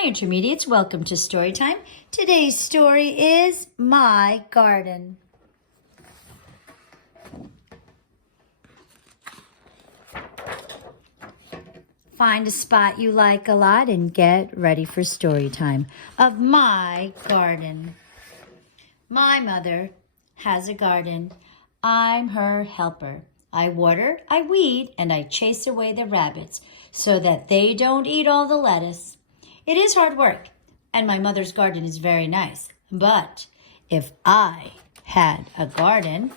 Hi, intermediates. Welcome to Storytime. Today's story is My Garden. Find a spot you like a lot and get ready for story time of My Garden. My mother has a garden. I'm her helper. I water, I weed, and I chase away the rabbits so that they don't eat all the lettuce. It is hard work, and my mother's garden is very nice. But if I had a garden,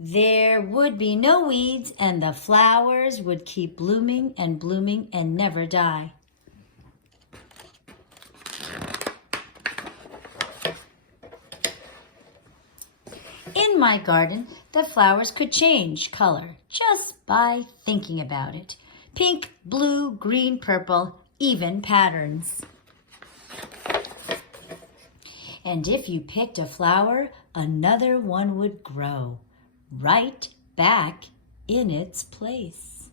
there would be no weeds, and the flowers would keep blooming and never die. In my garden, the flowers could change color just by thinking about it. Pink, blue, green, purple, even patterns. And if you picked a flower, another one would grow right back in its place.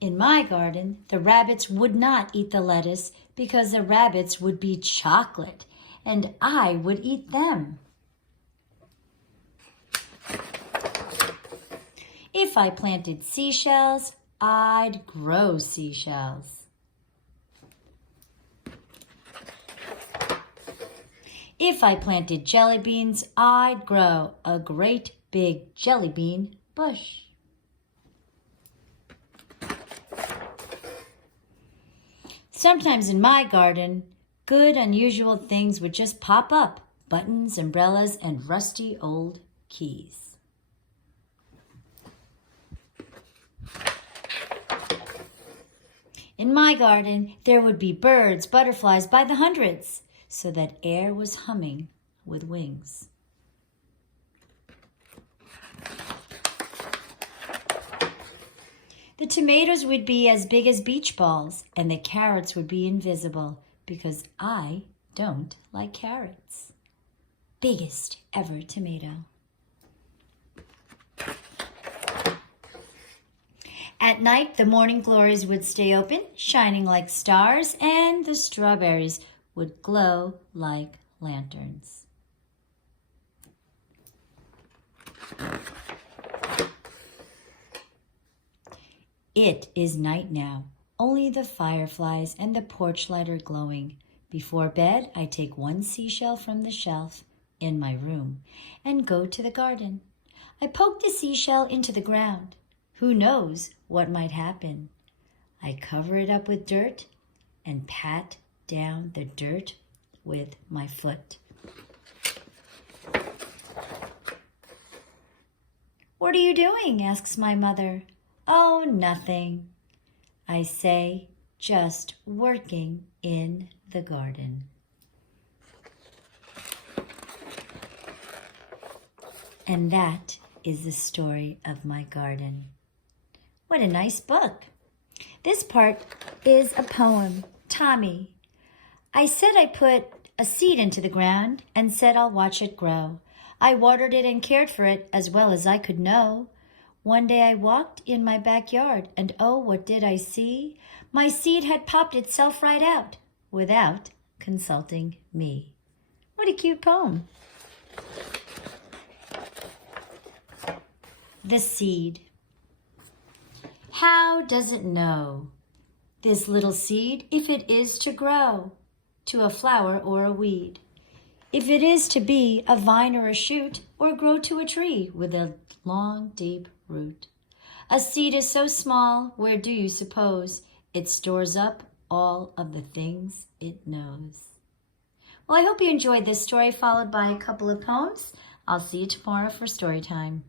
In my garden, the rabbits would not eat the lettuce because the rabbits would be chocolate and I would eat them. If I planted seashells, I'd grow seashells. If I planted jelly beans, I'd grow a great big jelly bean bush. Sometimes in my garden, good, unusual things would just pop up. Buttons, umbrellas, and rusty old keys. In my garden, there would be birds, butterflies by the hundreds, so that air was humming with wings. The tomatoes would be as big as beach balls, and the carrots would be invisible because I don't like carrots. Biggest ever tomato. At night, the morning glories would stay open, shining like stars, and the strawberries would glow like lanterns. It is night now. Only the fireflies and the porch light are glowing. Before bed, I take one seashell from the shelf in my room and go to the garden. I poke the seashell into the ground. Who knows what might happen? I cover it up with dirt and pat down the dirt with my foot. "What are you doing?" asks my mother. "Oh, nothing," I say, "just working in the garden." And that is the story of my garden. What a nice book. This part is a poem, Tommy. I said I put a seed into the ground and said I'll watch it grow. I watered it and cared for it as well as I could know. One day I walked in my backyard and oh, what did I see? My seed had popped itself right out without consulting me. What a cute poem. The seed. How does it know, this little seed, if it is to grow to a flower or a weed? If it is to be a vine or a shoot, or grow to a tree with a long, deep root? A seed is so small, where do you suppose it stores up all of the things it knows? Well, I hope you enjoyed this story, followed by a couple of poems. I'll see you tomorrow for story time.